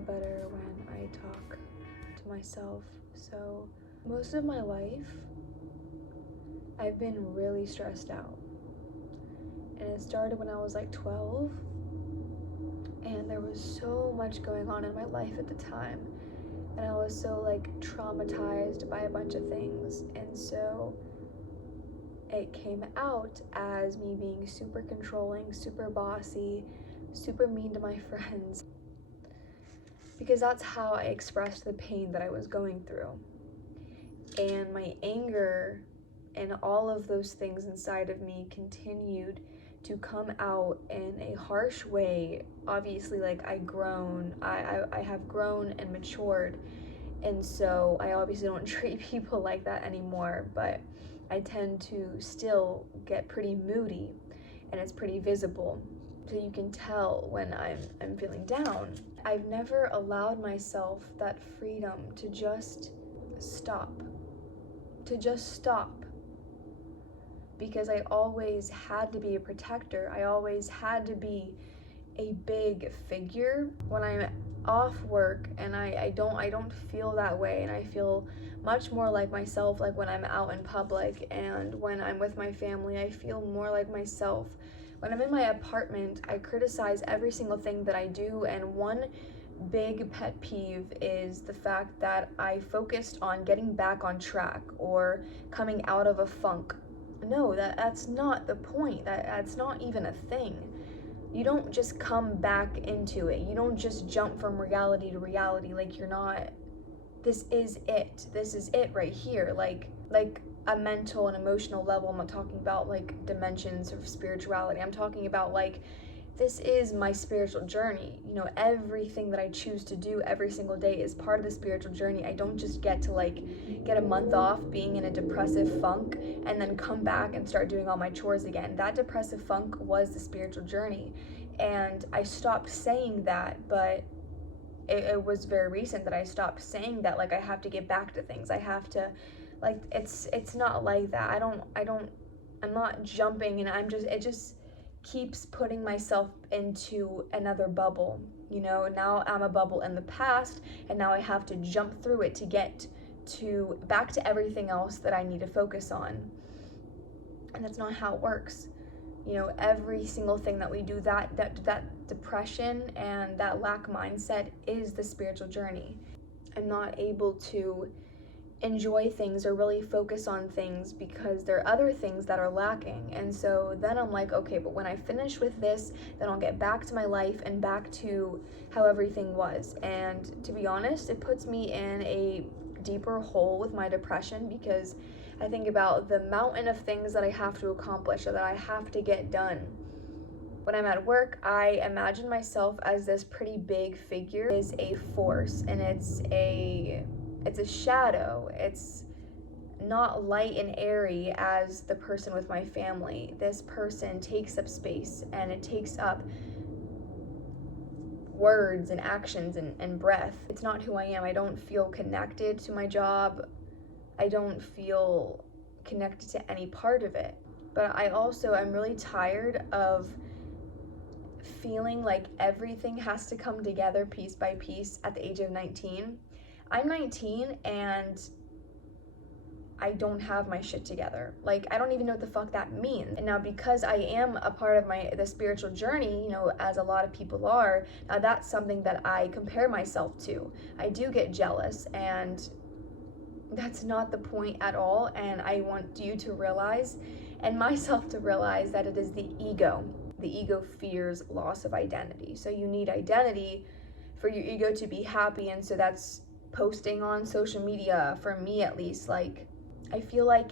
feel better when I talk to myself. So most of my life, I've been really stressed out. And it started when I was like 12. And there was so much going on in my life at the time. And I was so like traumatized by a bunch of things. And so it came out as me being super controlling, super bossy, super mean to my friends. Because that's how I expressed the pain that I was going through. And my anger and all of those things inside of me continued to come out in a harsh way. Obviously, like I have grown and matured, and so I obviously don't treat people like that anymore, but I tend to still get pretty moody, and it's pretty visible. So you can tell when I'm feeling down. I've never allowed myself that freedom to just stop. Because I always had to be a protector. I always had to be a big figure. When I'm off work and I don't feel that way, and I feel much more like myself, like when I'm out in public, and when I'm with my family, I feel more like myself. When I'm in my apartment, I criticize every single thing that I do, and one big pet peeve is the fact that I focused on getting back on track or coming out of a funk. No, that's not the point. That's not even a thing. You don't just come back into it. You don't just jump from reality to reality. Like you're not, this is it. This is it right here. Like a mental and emotional level. I'm not talking about like dimensions of spirituality. I'm talking about like, this is my spiritual journey. You know, everything that I choose to do every single day is part of the spiritual journey. I don't just get to like get a month off being in a depressive funk and then come back and start doing all my chores again. That depressive funk was the spiritual journey. And I stopped saying that, but it was very recent that I stopped saying that, like I have to get back to things. I have to, like, it's not like that. I'm not jumping, and it just keeps putting myself into another bubble. You know, now I'm a bubble in the past, and now I have to jump through it to get to back to everything else that I need to focus on. And that's not how it works. You know, every single thing that we do, that depression and that lack mindset is the spiritual journey. I'm not able to enjoy things or really focus on things because there are other things that are lacking. And so then I'm like, okay, but when I finish with this, then I'll get back to my life and back to how everything was. And to be honest, it puts me in a deeper hole with my depression, because I think about the mountain of things that I have to accomplish or that I have to get done. When I'm at work, I imagine myself as this pretty big figure. It is a force, and it's a shadow. It's not light and airy as the person with my family. This person takes up space, and it takes up words and actions and breath. It's not who I am. I don't feel connected to my job. I don't feel connected to any part of it. But I'm really tired of feeling like everything has to come together piece by piece at the age of 19. I'm 19 and I don't have my shit together. Like, I don't even know what the fuck that means. And now, because I am a part of the spiritual journey, you know, as a lot of people are, now that's something that I compare myself to. I do get jealous, and that's not the point at all. And I want you to realize, and myself to realize, that it is the ego. The ego fears loss of identity. So you need identity for your ego to be happy. And so that's posting on social media, for me at least. Like, I feel like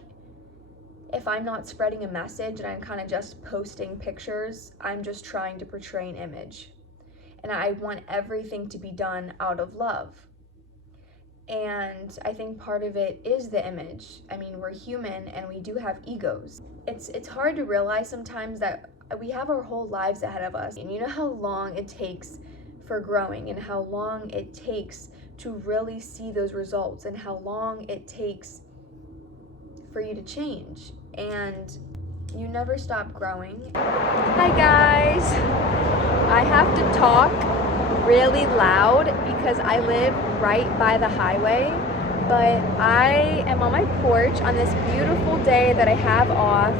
if I'm not spreading a message and I'm kind of just posting pictures, I'm just trying to portray an image. And I want everything to be done out of love. And I think part of it is the image. I mean, we're human and we do have egos. It's hard to realize sometimes that we have our whole lives ahead of us. And you know how long it takes for growing, and how long it takes to really see those results, and how long it takes for you to change. And you never stop growing. Hi guys, I have to talk really loud because I live right by the highway, but I am on my porch on this beautiful day that I have off,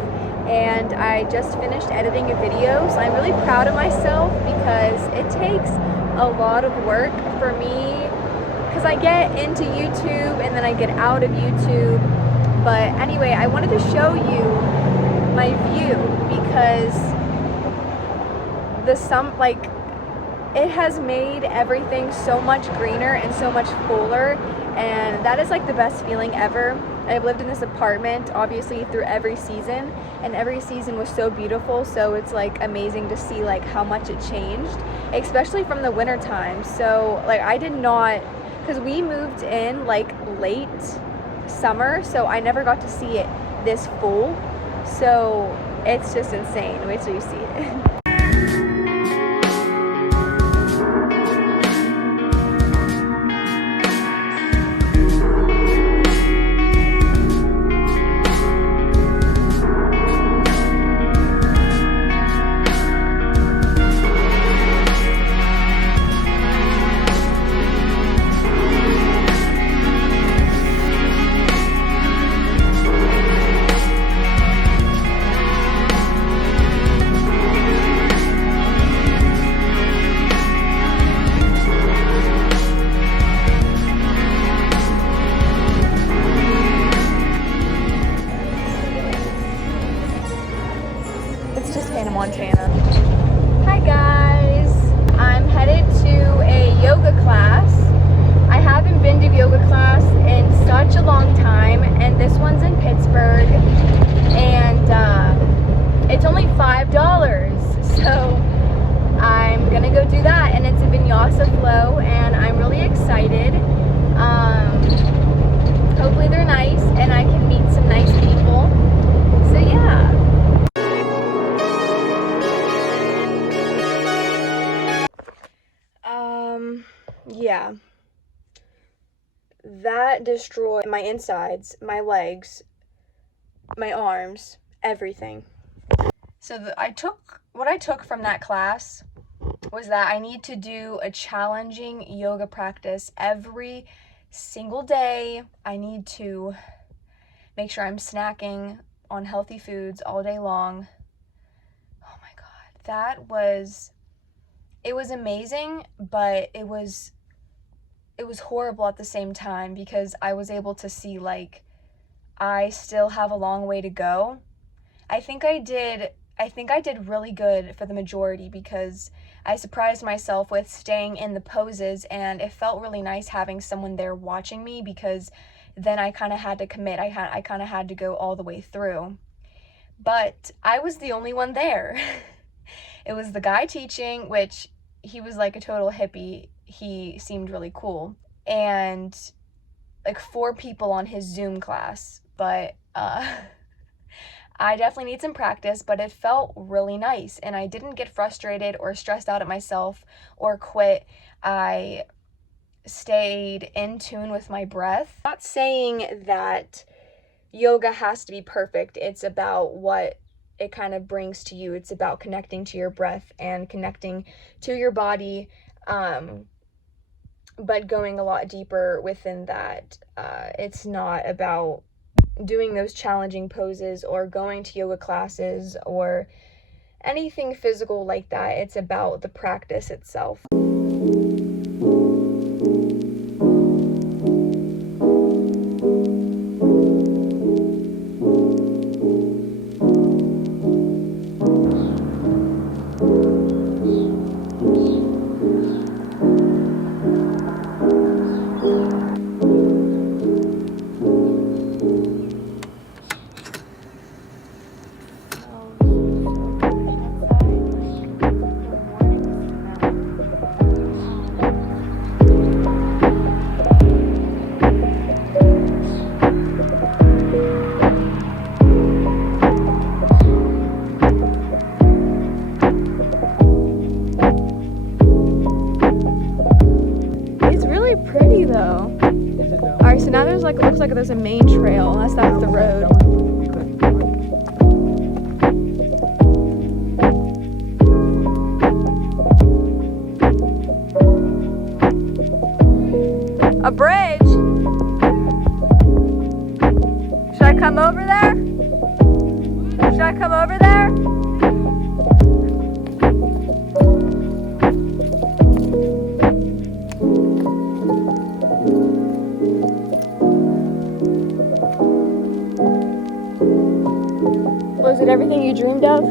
and I just finished editing a video, so I'm really proud of myself because it takes a lot of work for me because I get into YouTube and then I get out of YouTube. But anyway, I wanted to show you my view because it has made everything so much greener and so much fuller, and that is like the best feeling ever. I've lived in this apartment obviously through every season, and every season was so beautiful, so it's like amazing to see like how much it changed, especially from the winter time. So like I did not, because we moved in like late summer, so I never got to see it this full, so it's just insane. Wait till you see it. Montana. Hi guys, I'm headed to a yoga class. I haven't been to yoga class in such a long time, and this one's in Pittsburgh, and it's only $5, so I'm gonna go do that, and it's a vinyasa flow, and I'm really excited. Hopefully they're nice and I can meet some nice people, so yeah. Yeah, that destroyed my insides, my legs, my arms, everything. So what I took from that class was that I need to do a challenging yoga practice every single day. I need to make sure I'm snacking on healthy foods all day long. Oh my God, it was amazing, but it was horrible at the same time because I was able to see like I still have a long way to go. I think I did really good for the majority because I surprised myself with staying in the poses, and it felt really nice having someone there watching me because then I kind of had to commit. I kind of had to go all the way through. But I was the only one there. It was the guy teaching, which he was like a total hippie. He seemed really cool. And like 4 people on his Zoom class. But I definitely need some practice, but it felt really nice. And I didn't get frustrated or stressed out at myself or quit. I stayed in tune with my breath. I'm not saying that yoga has to be perfect. It's about what it kind of brings to you. It's about connecting to your breath and connecting to your body, but going a lot deeper within that. It's not about doing those challenging poses or going to yoga classes or anything physical like that. It's about the practice itself. Pretty though. Alright, so now there's like, it looks like there's a main trail, unless that's the road. A bridge? Should I come over there? Should I come over there? Was it everything you dreamed of?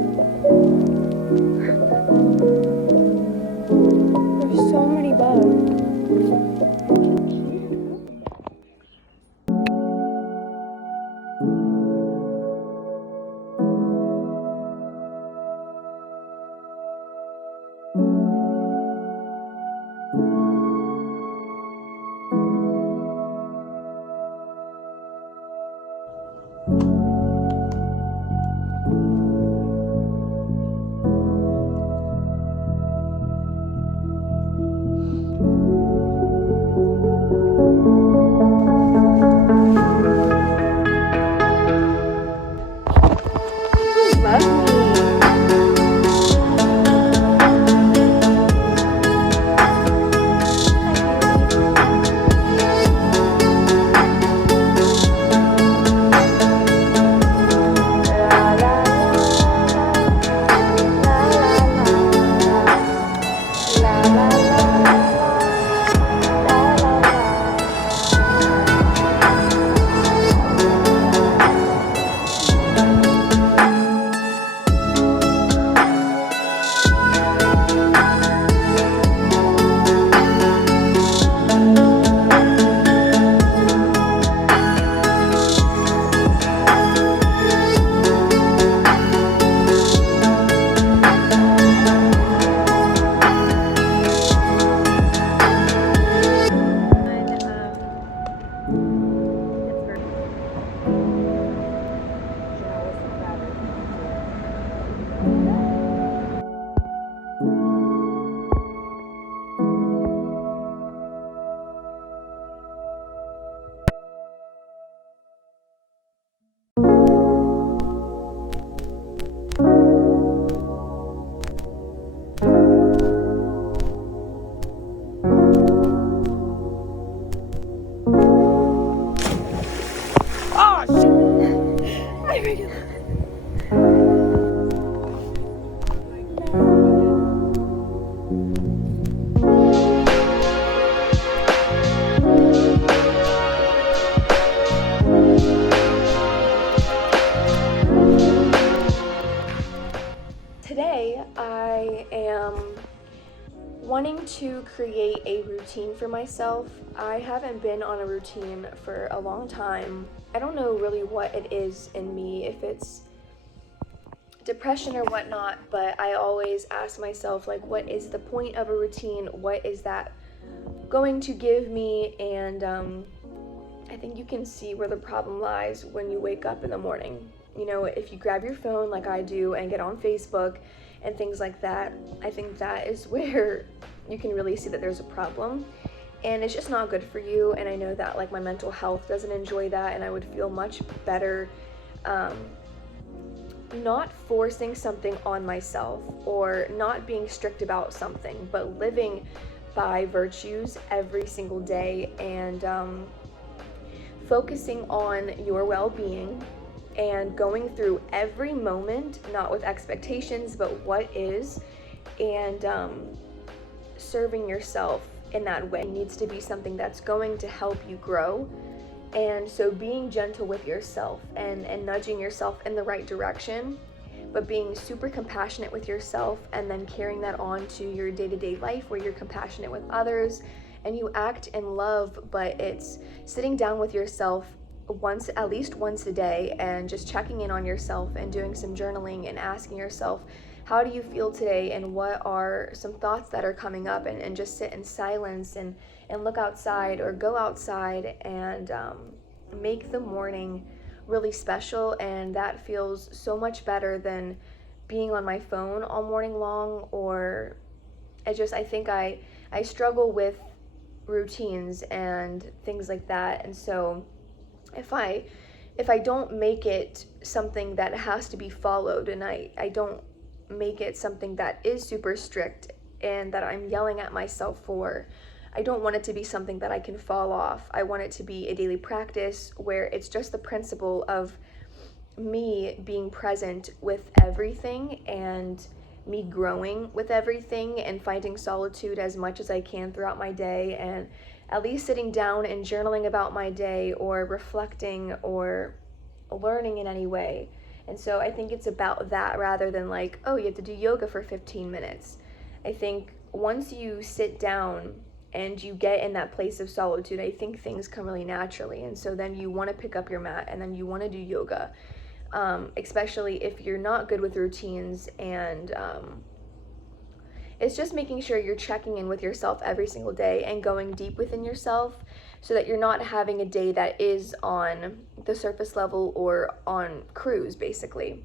There's so many bugs. Today, I am wanting to create a routine for myself. I haven't been on a routine for a long time. I don't know really what it is in me, if it's depression or whatnot, but I always ask myself, like, what is the point of a routine? What is that going to give me? And I think you can see where the problem lies when you wake up in the morning. You know, if you grab your phone like I do and get on Facebook and things like that, I think that is where you can really see that there's a problem, and it's just not good for you. And I know that, like, my mental health doesn't enjoy that, and I would feel much better not forcing something on myself or not being strict about something, but living by virtues every single day and focusing on your well-being and going through every moment, not with expectations, but what is, and serving yourself in that way. It needs to be something that's going to help you grow. And so being gentle with yourself and nudging yourself in the right direction, but being super compassionate with yourself, and then carrying that on to your day-to-day life where you're compassionate with others and you act in love. But it's sitting down with yourself at least once a day and just checking in on yourself and doing some journaling and asking yourself, how do you feel today, and what are some thoughts that are coming up, and just sit in silence and look outside or go outside and make the morning really special. And that feels so much better than being on my phone all morning long. Or I think I struggle with routines and things like that. And so if I don't make it something that has to be followed, and I don't make it something that is super strict and that I'm yelling at myself for, I don't want it to be something that I can fall off. I want it to be a daily practice where it's just the principle of me being present with everything and me growing with everything and finding solitude as much as I can throughout my day, and at least sitting down and journaling about my day or reflecting or learning in any way. And so I think it's about that rather than like, oh, you have to do yoga for 15 minutes. I think once you sit down and you get in that place of solitude, I think things come really naturally. And so then you want to pick up your mat and then you want to do yoga, especially if you're not good with routines. And it's just making sure you're checking in with yourself every single day and going deep within yourself so that you're not having a day that is on the surface level or on cruise, basically.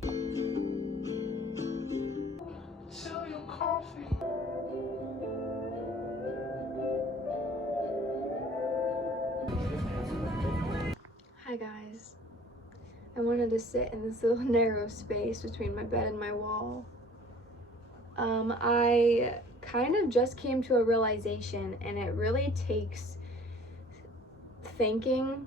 Hi guys. I wanted to sit in this little narrow space between my bed and my wall. I kind of just came to a realization, and it really takes thinking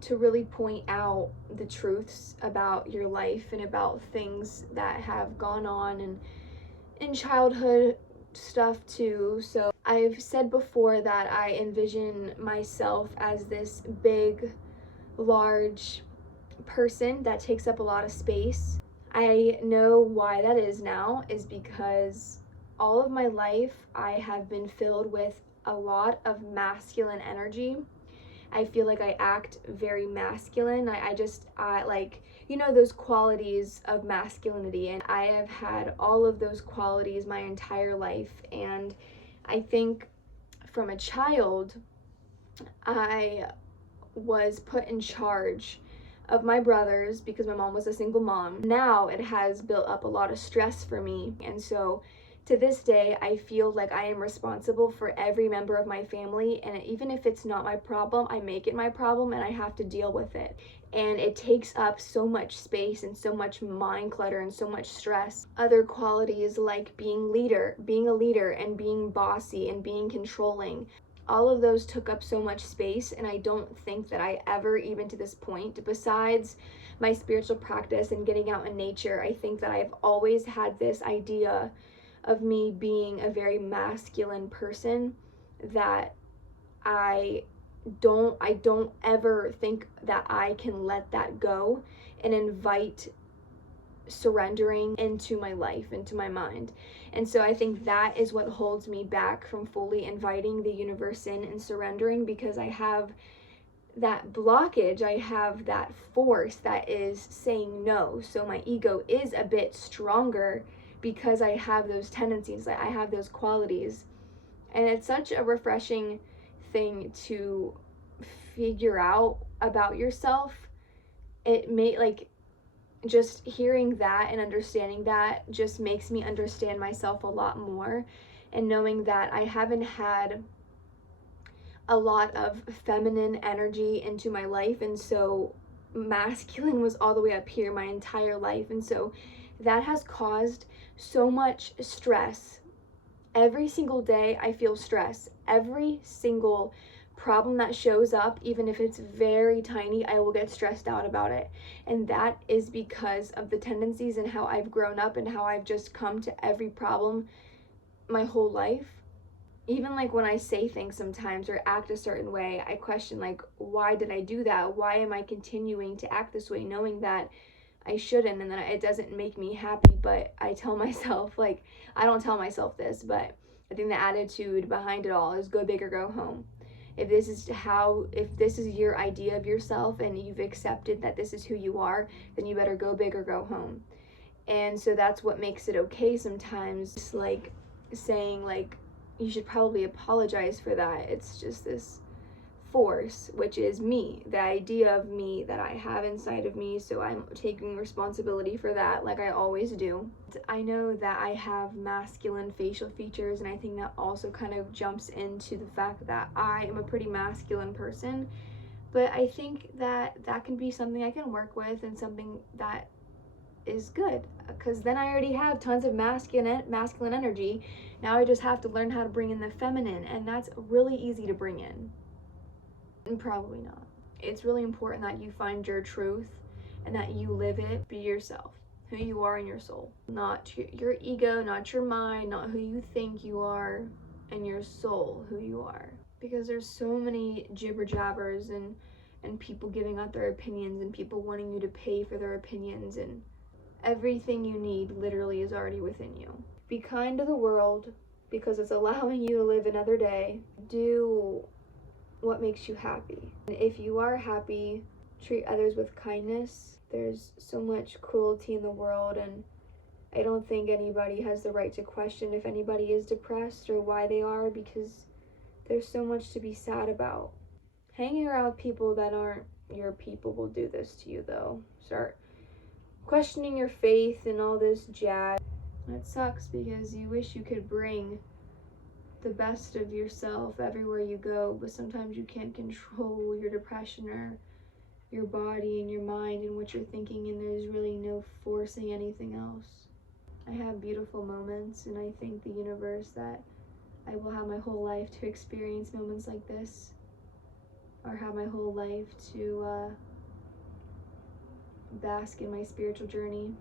to really point out the truths about your life and about things that have gone on and in childhood stuff too. So I've said before that I envision myself as this big, large person that takes up a lot of space. I know why that is now is because all of my life I have been filled with a lot of masculine energy. I feel like I act very masculine. I like, you know, those qualities of masculinity, and I have had all of those qualities my entire life. And I think from a child, I was put in charge of my brothers because my mom was a single mom. Now it has built up a lot of stress for me. And so to this day, I feel like I am responsible for every member of my family. And even if it's not my problem, I make it my problem and I have to deal with it. And it takes up so much space and so much mind clutter and so much stress. Other qualities like being a leader and being bossy and being controlling, all of those took up so much space, and I don't think that I ever, even to this point, besides my spiritual practice and getting out in nature, I think that I've always had this idea of me being a very masculine person, that I don't ever think that I can let that go and invite surrendering into my life, into my mind. And so I think that is what holds me back from fully inviting the universe in and surrendering, because I have that blockage, I have that force that is saying no. So my ego is a bit stronger because I have those tendencies, I have those qualities. And it's such a refreshing thing to figure out about yourself. It may, like, just hearing that and understanding that just makes me understand myself a lot more, and knowing that I haven't had a lot of feminine energy into my life, and so masculine was all the way up here my entire life. And so that has caused so much stress. Every single day I feel stress. Every single problem that shows up, even if it's very tiny, I will get stressed out about it. And that is because of the tendencies and how I've grown up and how I've just come to every problem my whole life. Even like when I say things sometimes or act a certain way, I question, like, why did I do that? Why am I continuing to act this way, knowing that I shouldn't, and then it doesn't make me happy? But I tell myself, like, I don't tell myself this, but I think the attitude behind it all is go big or go home. If this is your idea of yourself and you've accepted that this is who you are, then you better go big or go home. And so that's what makes it okay sometimes. It's like saying, like, you should probably apologize for that. It's just this force, which is me, the idea of me that I have inside of me. So I'm taking responsibility for that, like I always do. I know that I have masculine facial features, and I think that also kind of jumps into the fact that I am a pretty masculine person. But I think that that can be something I can work with, and something that is good, because then I already have tons of masculine energy. Now I just have to learn how to bring in the feminine, and that's really easy to bring in. And probably not. It's really important that you find your truth and that you live it. Be yourself, who you are in your soul, not your ego, not your mind, not who you think you are, and your soul, who you are. Because there's so many jibber jabbers and people giving out their opinions and people wanting you to pay for their opinions, and everything you need literally is already within you. Be kind to the world because it's allowing you to live another day. Do what makes you happy. And if you are happy, treat others with kindness. There's so much cruelty in the world, and I don't think anybody has the right to question if anybody is depressed or why they are, because there's so much to be sad about. Hanging around with people that aren't your people will do this to you, though. Start questioning your faith and all this jazz. It sucks because you wish you could bring the best of yourself everywhere you go, but sometimes you can't control your depression or your body and your mind and what you're thinking, and there's really no forcing anything else. I have beautiful moments, and I thank the universe that I will have my whole life to experience moments like this, or have my whole life to bask in my spiritual journey.